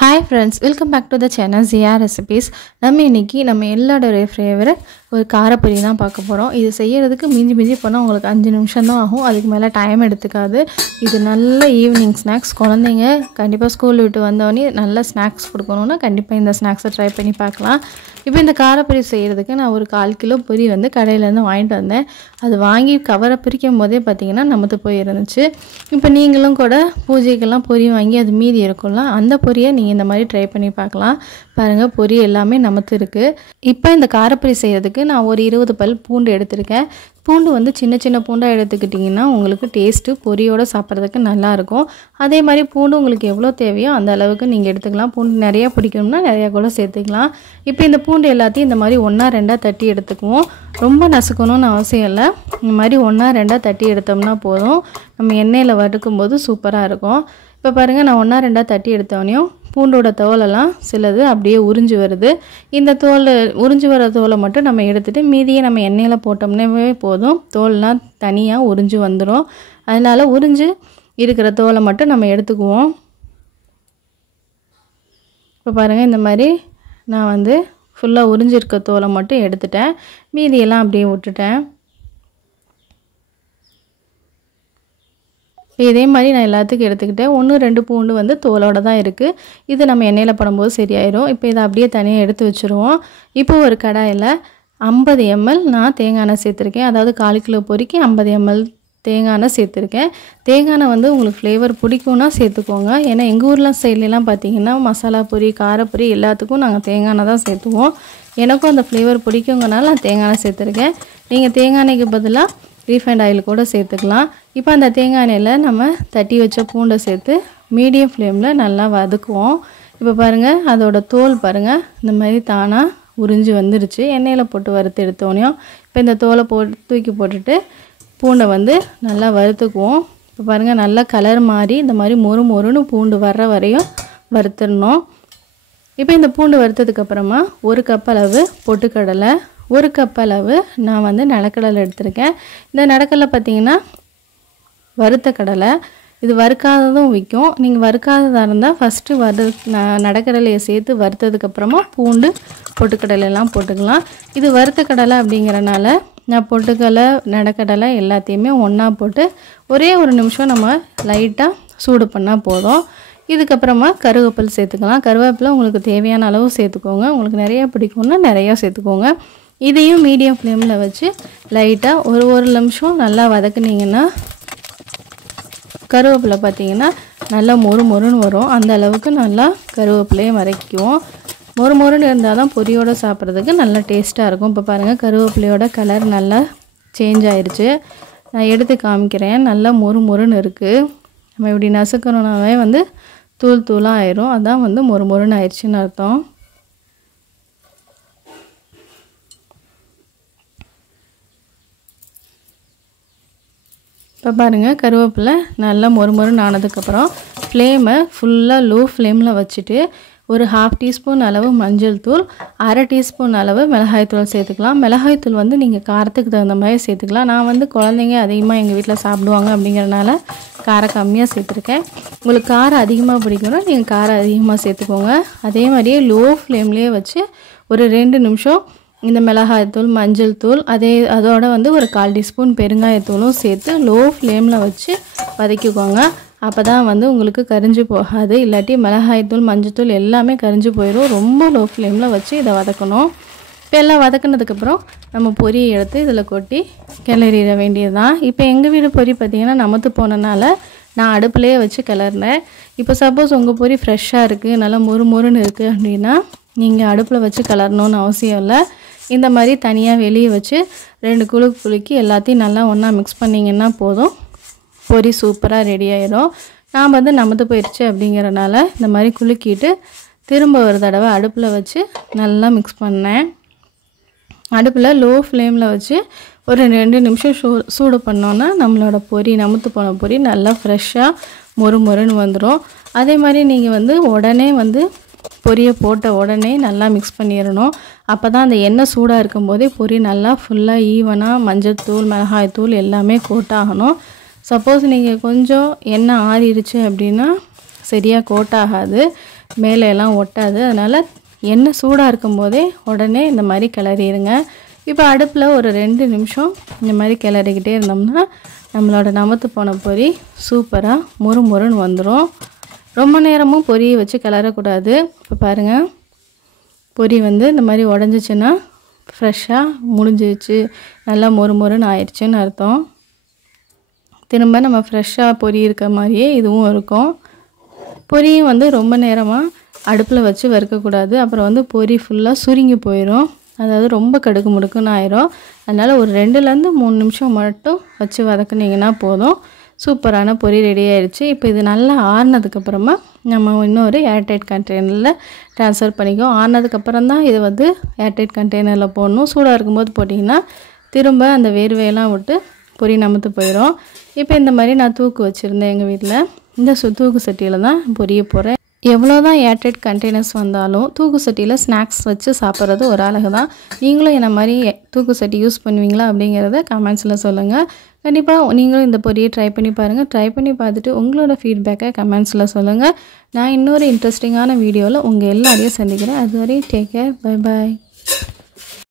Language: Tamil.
Hi friends, welcome back to the channel zyar recipes. நம்ம இன்னைக்கு நம்ம எல்லாரோட ஃபேவரட் ஒரு காரப்பொரி தான் பார்க்க போறோம். இது செய்யிறதுக்கு மிஞ்சி போனா உங்களுக்கு 5 நிமிஷம் தான் ஆகும். அதுக்கு மேல டைம் எடுத்துக்காது. இது நல்ல ஈவினிங் ஸ்நாக்ஸ். குழந்தைங்க கண்டிப்பா ஸ்கூல் விட்டு வந்தோனே நல்ல ஸ்நாக்ஸ் கொடுக்கணும்னா கண்டிப்பா இந்த ஸ்நாக்ஸை ட்ரை பண்ணி பார்க்கலாம். இப்போ இந்த காரப்பொரி செய்யிறதுக்கு நான் ஒரு 1/4 கிலோ பொரி வந்து கடையில இருந்து வாங்கிட்டு வந்தேன். அது வாங்கி கவரை பிரிக்கும்போதே பாத்தீங்கன்னா நமத்து போய் இருந்துச்சு. இப்போ நீங்களும் கூட பூஜைக்கெல்லாம் பொரி வாங்கி அது மீதி இருக்கும்ல அந்த பொரியை நீங்க இந்த மாதிரி ட்ரை பண்ணி பார்க்கலாம். பாருங்க பொரி எல்லாமே நமத்து இருக்கு. இப்போ இந்த காரப்பொரி செய்யிறதுக்கு நான் ஒரு 20 பல் பூண்டு எடுத்துர்க்கேன். பூண்டு வந்து சின்ன பூண்டா எடுத்துக்கிட்டீங்கன்னா உங்களுக்கு டேஸ்ட் பொரியோட சாப்பிறதுக்கு நல்லா இருக்கும். அதே மாதிரி பூண்டு உங்களுக்கு எவ்வளவு தேவையோ அந்த அளவுக்கு நீங்க எடுத்துக்கலாம். பூண்டு நிறைய பிடிக்கும்னா நிறைய கூட சேர்த்துக்கலாம். இப்போ இந்த பூண்டு எல்லாத்தையும் இந்த மாதிரி ஒண்ணா ரெண்டா தட்டி எடுத்துக்குவோம். ரொம்ப நசுக்கணும்னு அவசியம் இல்லை. இந்த மாதிரி ஒண்ணா ரெண்டா தட்டி எடுத்தோம்னா போதும். நம்ம எண்ணெயில வறுக்கும்போது சூப்பரா இருக்கும். இப்போ பாருங்க நான் ஒண்ணா ரெண்டா தட்டி எடுத்தவனையும் பூண்டோட தோலெல்லாம் சிலது அப்படியே உறிஞ்சு வருது. இந்த தோல் உறிஞ்சு வர தோலை மட்டும் நம்ம எடுத்துட்டு மீதியை நம்ம எண்ணெயில போட்டோம்னாவே போதும். தோல்லாம் தனியா உறிஞ்சு வந்துரும். அதனால உறிஞ்சு இருக்கிற தோலை மட்டும் நம்ம எடுத்துக்குவோம். இப்போ பாருங்க இந்த மாதிரி நான் வந்து ஃபுல்லா உறிஞ்சு இருக்க தோலை மட்டும் எடுத்துட்டேன். மீதி எல்லாம் அப்படியே விட்டுட்டேன். இதே மாதிரி நான் எல்லாத்துக்கும் எடுத்துக்கிட்டேன். 1-2 பூண்டு வந்து தோலோட தான் இருக்கு. இது நம்ம எண்ணெயில போடும்போது சரியாயிரும். இப்போ இத அப்படியே தனியா எடுத்து வச்சிருவோம். இப்போ ஒரு கடாயில 50 ml நான் தேங்காய் எண்ணெய் சேர்த்திருக்கேன். அதாவது 1/4 கிலோ பொரிக்கு 50 ml தேங்காய் எண்ணெய் சேர்த்திருக்கேன். தேங்காய் எண்ணெய் வந்து உங்களுக்கு ஃப்ளேவர் பிடிக்கும்னா சேர்த்துக்கோங்க. ஏன்னா எங்க ஊர்ல சைடுலலாம் பாத்தீங்கன்னா மசாலா பொரி, காரப்பொரி எல்லாத்துக்கும் நாங்க தேங்காய் எண்ணெய் தான் சேர்த்துவோம். எனக்கும் அந்த ஃப்ளேவர் பிடிக்கும்ங்கனால நான் தேங்காய் எண்ணெய் சேர்த்திருக்கேன். நீங்க தேங்காய் எண்ணெய்க்கு பதிலா ரீஃபைண்ட் ஆயில் கூட சேர்த்துக்கலாம். இப்போ அந்த தேங்காய் எண்ணெயில நம்ம தட்டி வச்ச பூண்டை சேர்த்து மீடியம் ஃப்ளேம்ல நல்லா வதக்குவோம். இப்போ பாருங்க அதோட தோல் பாருங்க இந்த மாதிரி தானா உறிஞ்சு வந்துருச்சு. எண்ணெயில போட்டு வறுத்து எடுத்தோனையும் இப்போ இந்த தோலை தூக்கி போட்டுட்டு பூண்டை வந்து நல்லா வறுத்துக்குவோம். இப்போ பாருங்க நல்லா கலர் மாறி இந்த மாதிரி மொறுமொறுன்னு பூண்டு வர்ற வரையும் வறுத்துறணும். இப்போ இந்த பூண்டு வறுத்ததுக்கு அப்புறமா 1 கப் அளவு பொட்டுக்கடலை, 1 கப் அளவு நான் வந்து நிலக்கடலை எடுத்துர்க்கேன். இந்த நிலக்கடலை பாத்தீங்கன்னா வறுத்த கடலை. இது வறுக்காததும் விக்கும். நீங்க வறுக்காததா இருந்தா ஃபர்ஸ்ட் நிலக்கடலையை சேர்த்து வறுத்ததுக்கு அப்புறமா பூண்டு, பொட்டுக்கடலை எல்லாம் போட்டுக்கலாம். இது வறுத்த கடலை அப்படிங்கறனால நான் பொட்டுக்கடலை, நிலக்கடலை எல்லாத்தையுமே ஒண்ணா போட்டு ஒரே ஒரு நிமிஷம் நம்ம லைட்டா சூடு பண்ணா போதும். இதுக்கு அப்புறமா கருவேப்பிலை சேர்த்துக்கலாம். கருவேப்பிலை உங்களுக்கு தேவையான அளவு சேர்த்துக்கோங்க. உங்களுக்கு நிறைய பிடிக்கும்னா நிறைய சேர்த்துக்கோங்க. இதையும் மீடியம் ஃப்ளேம்ல வச்சு லைட்டா ஒரு நிமிஷம் நல்லா வதக்குனீங்கன்னா கருவேப்பிலை பாத்தீங்கன்னா நல்லா மொறுமொறுன்னு வரும். அந்த அளவுக்கு நல்லா கருவேப்பிலையை வதக்கிக்குவோம். மொறுமொறுன்னு இருந்தா தான் பொரியோட சாப்பிறதுக்கு நல்ல டேஸ்டா இருக்கும். இப்போ பாருங்க கருவேப்பிலையோட கலர் நல்லா சேஞ்ச் ஆயிருச்சு. நான் எடுத்து காமிக்கிறேன். நல்லா மொறுமொறுன்னு இருக்கு. நம்ம இப்படி நசுக்கறோம்னாவே வந்து தூளா ஆயிரும். அதான் வந்து மொறுமொறுன்னு ஆயிருச்சுன்னு அர்த்தம். இப்போ பாருங்க கருவேப்பிலை நல்லா மொறுமொறுன்னு ஆனதுக்கு அப்புறம் ஃப்ளேமை ஃபுல்லா லோ ஃப்ளேம்ல வச்சிட்டு ஒரு 1/2 டீஸ்பூன் அளவு மஞ்சள் தூள், 1/2 டீஸ்பூன் அளவு மிளகாய் தூள் சேர்த்துக்கலாம். மிளகாய் தூள் வந்து நீங்க காரத்துக்கு தகுந்த மாதிரி சேர்த்துக்கலாம். நான் வந்து குழந்தைங்க அதிகமா எங்க வீட்ல சாப்பிடுவாங்க அப்படிங்கறனால காரம் கம்மியா சேர்த்திருக்கேன். உங்களுக்கு காரம் அதிகமா பிடிக்கும்னா நீங்க காரம் அதிகமா சேர்த்துக்கோங்க. அதே மாதிரியே லோ ஃப்ளேம்லயே வச்சு ஒரு 2 நிமிஷம் இந்த மிளகாய் தூள், மஞ்சள் தூள் அதோட வந்து ஒரு 1/4 டீஸ்பூன் பெருங்காயத்தூளும் சேர்த்து லோ ஃப்ளேம்ல வச்சு வதக்கிக்கோங்க. அப்பதான் வந்து உங்களுக்கு கரிஞ்சு போகாது. இல்லாட்டி மிளகாய் தூள், மஞ்சள் தூள் எல்லாமே கரிஞ்சு போயிடும். ரொம்ப லோ ஃப்ளேம்ல வச்சு இத வதக்கணும். இப்போ எல்லாம் வதக்குனதுக்கு அப்புறம் நம்ம பொரியை எடுத்து இதுல கொட்டி கிளறிட வேண்டியதுதான். இப்போ எங்க வீடு பொரி பாத்தீங்கன்னா நமத்து போனனால நான் அடுப்புலயே வச்சு கிளறனேன். இப்போ சப்போஸ் உங்க பொரி ஃப்ரெஷ்ஷா இருக்கு, நல்லா மொறுமொறுன்னு இருக்கு அப்படினா நீங்க அடுப்புல வச்சு கிளறணும்னு அவசியம் இல்லை. இந்த மாதிரி தனியா வெளிய வச்சு 2 குலுக்கி எல்லாத்தையும் நல்லா ஒண்ணா mix பண்ணீங்கன்னா போதும். பொரி சூப்பரா ரெடி ஆயிடும். நான் வந்து நமத்து போயிடுச்சு அப்படிங்கறனால இந்த மாதிரி குலுக்கிட்டு திரும்ப ஒரு தடவை அடுப்புல வச்சு நல்லா mix பண்ணேன். அடுப்புல லோ ஃப்ளேம்ல வச்சு ஒரு 2 நிமிஷம் சூடு பண்ணோம்னா நம்மளோட பொரி நமத்து போன பொரி நல்லா ஃப்ரெஷ்ஷா மொறுமொறுன்னு வந்துரும். அதே மாதிரி நீங்க வந்து உடனே வந்து பொரியை போட்ட உடனே நல்லா mix பண்ணிரணும். அப்பதான் அந்த எண்ணெய் சூடா இருக்கும்போதே பொரி நல்லா ஃபுல்லா ஈவனா மஞ்சள் தூள், மிளகாய் தூள் எல்லாமே கோட் ஆகணும். சப்போஸ் நீங்க கொஞ்சம் எண்ணெய் ஆறிடுச்சு அப்படினா சரியா கோட் ஆகாது. மேலே எல்லாம் ஒட்டாது. அதனால் எண்ணெய் சூடாக இருக்கும்போதே உடனே இந்த மாதிரி கிளறிடுங்க. இப்போ அடுப்பில் ஒரு 2 நிமிஷம் இந்த மாதிரி கிளறிக்கிட்டே இருந்தோம்னா நம்மளோட நமத்து போன பொரி சூப்பராக முறுமுறுன்னு வந்துடும். ரொம்ப நேரமும் பொரியை வச்சு கிளறக்கூடாது. இப்போ பாருங்கள், பொரி வந்து இந்த மாதிரி உடஞ்சிச்சின்னா ஃப்ரெஷ்ஷாக முடிஞ்சிச்சு, நல்லா மொறுமொறுன்னு ஆயிடுச்சுன்னு அர்த்தம். திரும்ப நம்ம ஃப்ரெஷ்ஷாக பொரி இருக்க மாதிரியே இதுவும் இருக்கும். பொரியும் வந்து ரொம்ப நேரமாக அடுப்பில் வச்சு வறுக்கக்கூடாது. அப்புறம் வந்து பொரி ஃபுல்லாக சுருங்கி போயிடும், அதாவது ரொம்ப கடுகு முடுக்குன்னு ஆயிரும். அதனால் ஒரு 2லேருந்து 3 நிமிஷம் மட்டும் வச்சு வதக்குனிங்கன்னா போதும். சூப்பரான பொரி ரெடி ஆயிடுச்சு. இப்போ இது நல்லா ஆறுனதுக்கப்புறமா நம்ம இன்னொரு ஏர்டைட் கண்டெய்னரில் ட்ரான்ஸ்ஃபர் பண்ணிக்குவோம். ஆறுனதுக்கப்புறம் தான் இதை வந்து ஏர்டைட் கண்டெய்னரில் போடணும். சூடாக இருக்கும்போது போட்டிங்கன்னா திரும்ப அந்த வேர்வையெல்லாம் விட்டு பொரி நமத்து போயிடும். இப்போ இந்த மாதிரி நான் தூக்கு வச்சுருந்தேன் எங்கள் வீட்டில். இந்த தூக்கு சட்டியில் தான் பொரிய போகிறேன். எவ்வளோ தான் ஏர்டைட் கண்டெய்னர்ஸ் வந்தாலும் தூக்கு சட்டியில் ஸ்நாக்ஸ் வச்சு சாப்பிட்றது ஒரு அழகு தான். நீங்களும் என்ன மாதிரி தூக்கு சட்டி யூஸ் பண்ணுவீங்களா அப்படிங்கிறத கமெண்ட்ஸில் சொல்லுங்கள். கண்டிப்பாக நீங்களும் இந்த பொரியை ட்ரை பண்ணி பாருங்கள். ட்ரை பண்ணி பார்த்துட்டு உங்களோட ஃபீட்பேக்கை கமெண்ட்ஸில் சொல்லுங்கள். நான் இன்னொரு இன்ட்ரெஸ்டிங்கான வீடியோவில் உங்கள் எல்லாரையும் சந்திக்கிறேன். அதுவரை டேக் கேர், பை பாய்.